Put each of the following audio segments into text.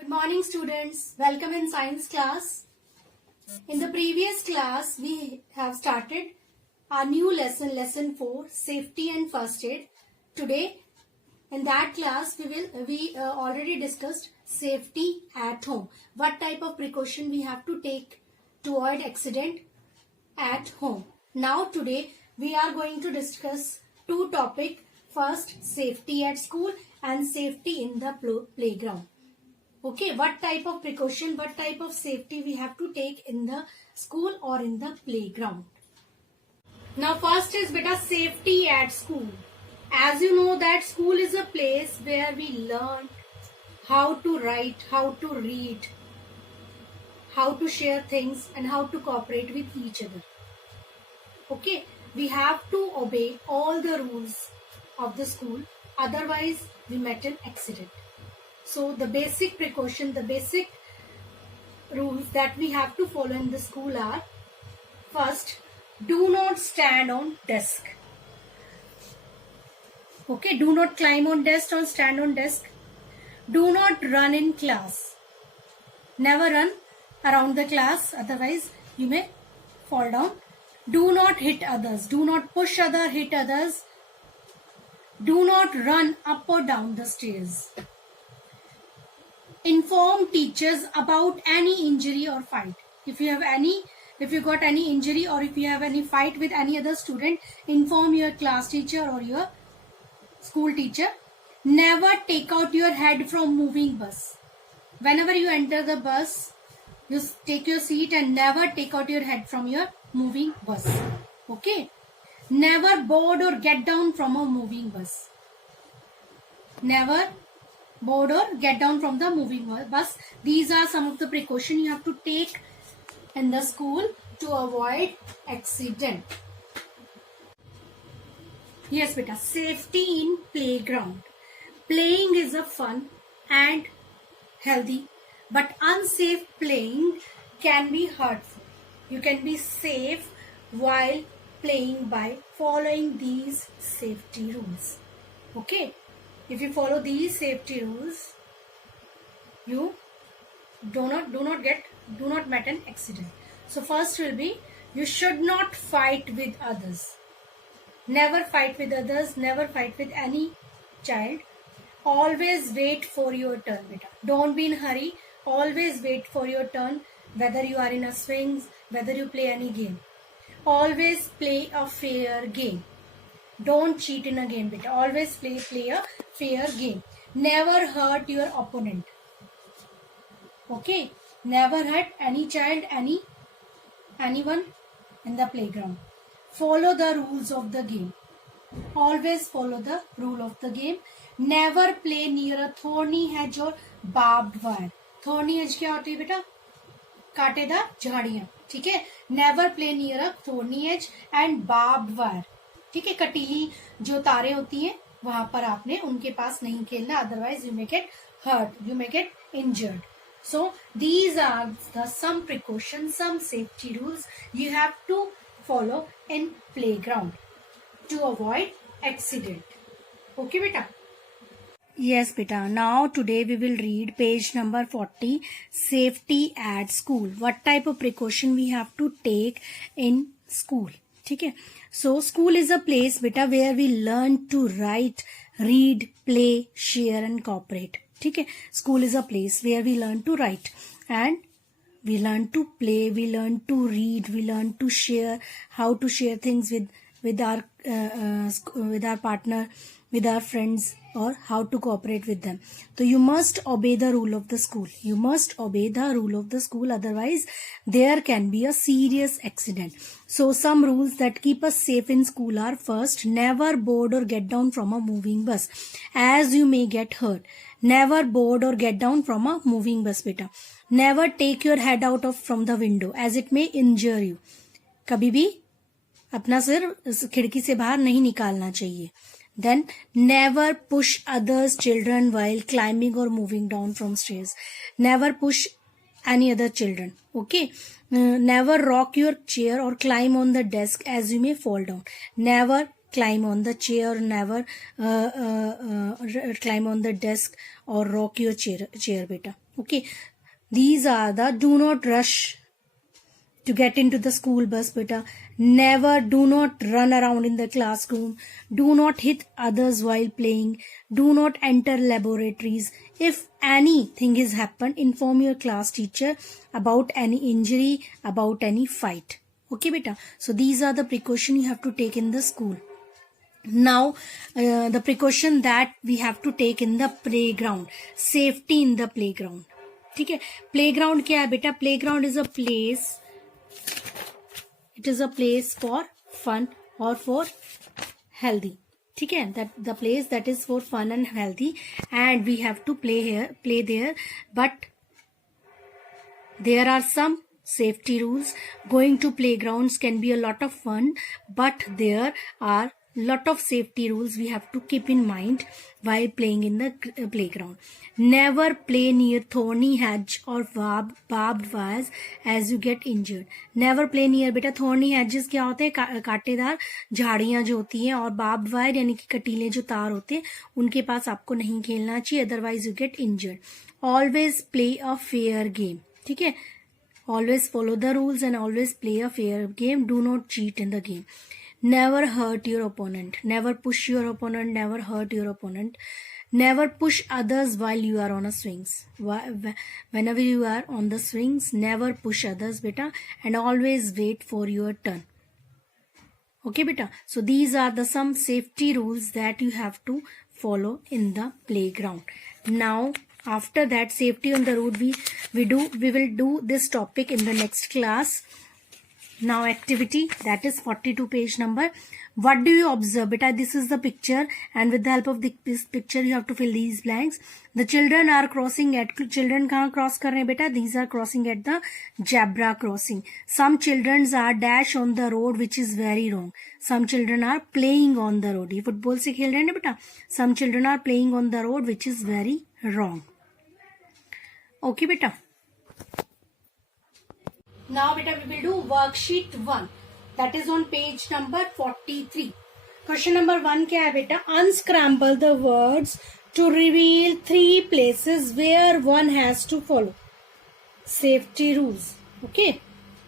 Good morning students, welcome in science class. In the previous class we have started our new lesson, lesson 4, safety and first aid. Today in that class we already discussed safety at home. What type of precaution we have to take to avoid accident at home. Now today we are going to discuss two topics. First, safety at school and safety in the playground. Okay, what type of precaution, what type of safety we have to take in the school or in the playground. Now first is beta safety at school. As you know that school is a place where we learn how to write, how to read, how to share things and how to cooperate with each other. Okay, we have to obey all the rules of the school, otherwise we met an accident. So the basic precaution, the basic rules that we have to follow in the school are: first, do not stand on desk. Okay, do not climb on desk or stand on desk. Do not run in class. Never run around the class, otherwise you may fall down. Do not hit others. Do not push others, hit others. Do not run up or down the stairs. Inform teachers about any injury or fight. If you got any injury or if you have any fight with any other student, inform your class teacher or your school teacher. Never take out your head from moving bus. Whenever you enter the bus, you take your seat and never take out your head from your moving bus. Okay? Never board or get down from a moving bus. Never board or get down from the moving bus. These are some of the precautions you have to take in the school to avoid accident. Yes beta, safety in playground. Playing is a fun and healthy, but unsafe playing can be hurtful. You can be safe while playing by following these safety rules. Okay? If you follow these safety rules, you do not met an accident. So first will be, you should not fight with others. Never fight with others. Never fight with any child. Always wait for your turn, beta. Don't be in hurry. Always wait for your turn. Whether you are in a swings, whether you play any game. Always play a fair game. Don't cheat in a game, beta. Always play a fair game. Never hurt your opponent. Okay? Never hurt any child, anyone in the playground. Follow the rules of the game. Always follow the rule of the game. Never play near a thorny hedge or barbed wire. Thorny hedge क्या होती है बेटा? कांटेदार झाड़ियाँ. ठीक है? Never play near a thorny edge and barbed wire. ठीक है, कटीली जो तारे होती हैं वहां पर आपने उनके पास नहीं खेलना, otherwise you may get hurt, you may get injured. So these are the some precautions, some safety rules you have to follow in playground to avoid accident. Okay beta? Yes beta. Now today we will read page number 40, safety at school. What type of precaution we have to take in school? ठीक है. So school is a place beta where we learn to write, read, play, share and cooperate. ठीक है. School is a place where we learn to write and we learn to play, we learn to read, we learn to share, how to share things with our partner, with our friends, or how to cooperate with them. So you must obey the rule of the school. You must obey the rule of the school, otherwise there can be a serious accident. So some rules that keep us safe in school are: first, never board or get down from a moving bus, as you may get hurt. Never board or get down from a moving bus beta. Never take your head out from the window, as it may injure you. कभी भी अपना सिर खिड़की से बाहर नहीं निकालना चाहिए. Then never push others children while climbing or moving down from stairs. Never push any other children. Okay. Never rock your chair or climb on the desk, as you may fall down. Never climb on the chair, never climb on the desk or rock your chair beta. Okay, these are the do not rush to get into the school bus, beta. Never, do not run around in the classroom. Do not hit others while playing. Do not enter laboratories. If anything has happened, inform your class teacher about any injury, about any fight. Okay, beta. So these are the precautions you have to take in the school. Now, the precaution that we have to take in the playground. Safety in the playground. ठीक है, playground क्या है बेटा? Playground is a place. It is a place for fun or for healthy. ठीक है, that the place that is for fun and healthy, and we have to play there. But there are some safety rules. Going to playgrounds can be a lot of fun, but there are lot of safety rules we have to keep in mind while playing in the playground. Never play near thorny hedge or barbed wires as you get injured. Never play near, बेटा thorny hedges क्या होते हैं? कांटेदार झाड़ियां जो होती हैं, और barbed wire यानी कि कटीले जो तार होते हैं, उनके पास आपको नहीं खेलना चाहिए, otherwise you get injured. Always play a fair game. ठीक है, always follow the rules and always play a fair game. Do not cheat in the game. Never hurt your opponent. Never push your opponent. Never hurt your opponent. Never push others while you are on a swings. Whenever you are on the swings, never push others, beta, and always wait for your turn. Okay, beta. So these are the some safety rules that you have to follow in the playground. Now, after that safety on the road, we will do this topic in the next class. Now activity, that is 42 page number. What do you observe? Beta, this is the picture, and with the help of this picture you have to fill these blanks. The children are crossing at, children कहाँ cross कर रहे हैं बेटा? These are crossing at the zebra crossing. Some children are dash on the road, which is very wrong. Some children are playing on the road. ये football से खेल रहे हैं ना बेटा? Some children are playing on the road, which is very wrong. Okay बेटा. Now beta, we will do worksheet 1, that is on page number 43. Question number 1 क्या है बेटा? Unscramble the words to reveal 3 places where one has to follow safety rules. Okay,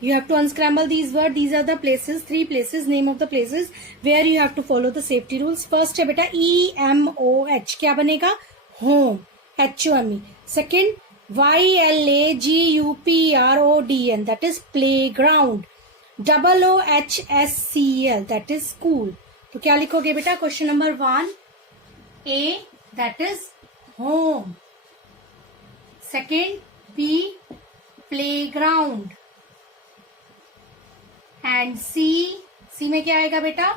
you have to unscramble these words. These are the places, 3 places, name of the places where you have to follow the safety rules. First है बेटा EMOH, क्या बनेगा? Home, HOME. Second, YLAGUPRODN, that is playground. OOHSCL, that is school. तो क्या लिखोगे बेटा? Question number 1, A, that is home. Second, B, playground. And C में क्या आएगा बेटा?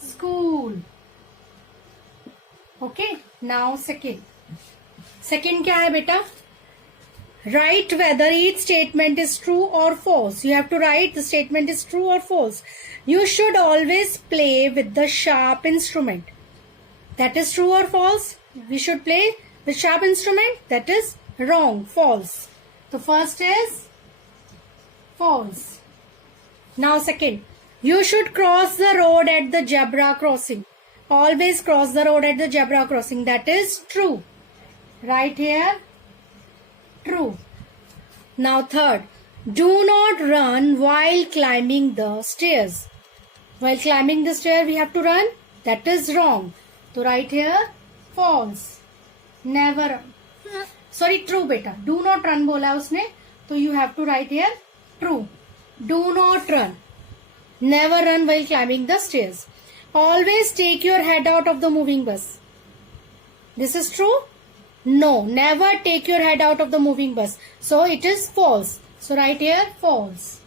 School. Okay, now second क्या है बेटा? Write whether each statement is true or false. You have to write the statement is true or false. You should always play with the sharp instrument. That is true or false? We should play with sharp instrument. That is wrong, false. The first is false. Now second, you should cross the road at the zebra crossing. Always cross the road at the zebra crossing. That is true. Right here. True. Now third, do not run while climbing the stairs. While climbing the stair we have to run. That is wrong. So right here, false. Never run. Sorry, true beta. Do not run बोला उसने, तो you have to write here true. Do not run. Never run while climbing the stairs. Always take your head out of the moving bus. This is true. No, never take your head out of the moving bus. So it is false. So write here false.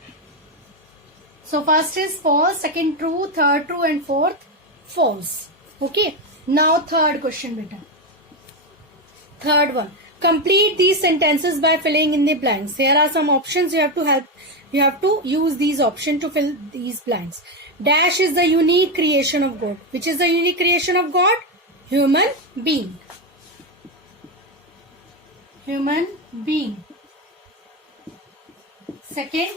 So first is false, second true, third true, and fourth false. Okay. Now third question beta. Third one. Complete these sentences by filling in the blanks. There are some options. You have to use these options to fill these blanks. Dash is the unique creation of God. Which is the unique creation of God? Human being. Human being. Second,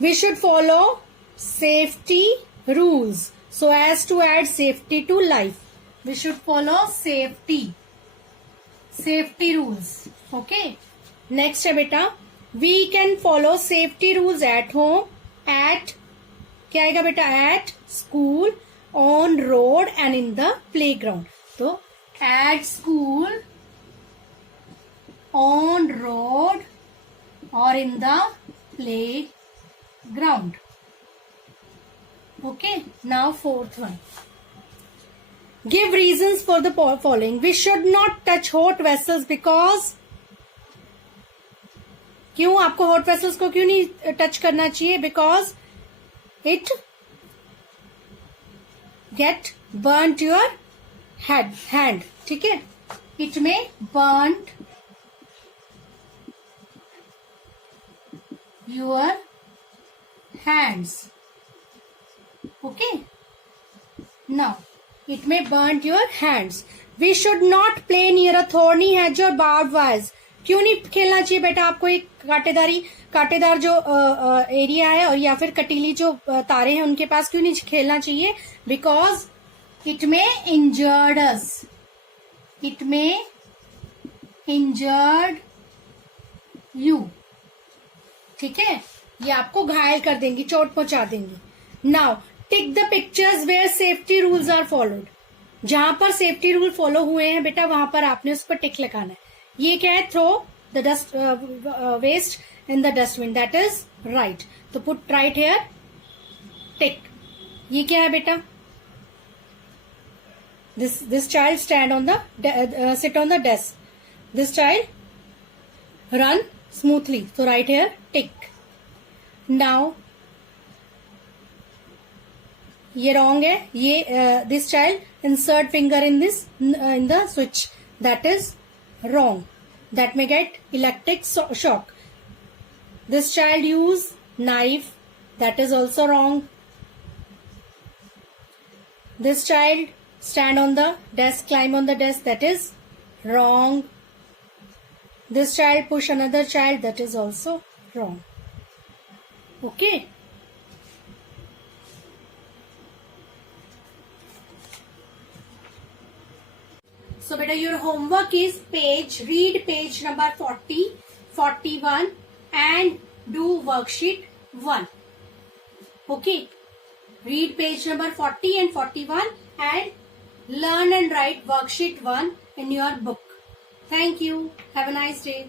we should follow safety rules so as to add safety to life. We should follow safety rules. Okay, next है बेटा, we can follow safety rules at home, at, क्या आएगा बेटा, at school, on road and in the playground. तो at school, on road और in the playground. Okay, now fourth one. Give reasons for the following. We should not touch hot vessels because, क्यों आपको hot vessels को क्यों नहीं touch करना चाहिए? Because it get burnt your hand. ठीक है, it may burnt your hands. Okay, now it may burn your hands. We should not play near a thorny hedge or barbed wires. क्यों नहीं खेलना चाहिए बेटा आपको एक कांटेदार जो एरिया है और या फिर कटीली जो तारे हैं उनके पास क्यों नहीं खेलना चाहिए? Because it may injured us. It may injured you. ठीक है, ये आपको घायल कर देंगी, चोट पहुंचा देंगी. Now tick the pictures where safety rules are followed. जहां पर सेफ्टी रूल फॉलो हुए हैं बेटा वहां पर आपने उस पर टिक लगाना है. ये क्या है? Throw the dust waste in the dustbin. That is right. तो पुट राइट हेयर, टिक. ये क्या है बेटा? This child stand on the sit on the desk. This child run smoothly. तो राइट हेयर, टिक. नाउ ये wrong है. ये this child insert finger in the switch. That is wrong. That may get electric shock. This child use knife. That is also wrong. This child stand on the desk, climb on the desk. That is wrong. This child push another child. That is also wrong. Okay, so beta your homework is read page number 40, 41 and do worksheet 1. Okay, read page number 40 and 41 and learn and write worksheet 1 in your book. Thank you. Have a nice day.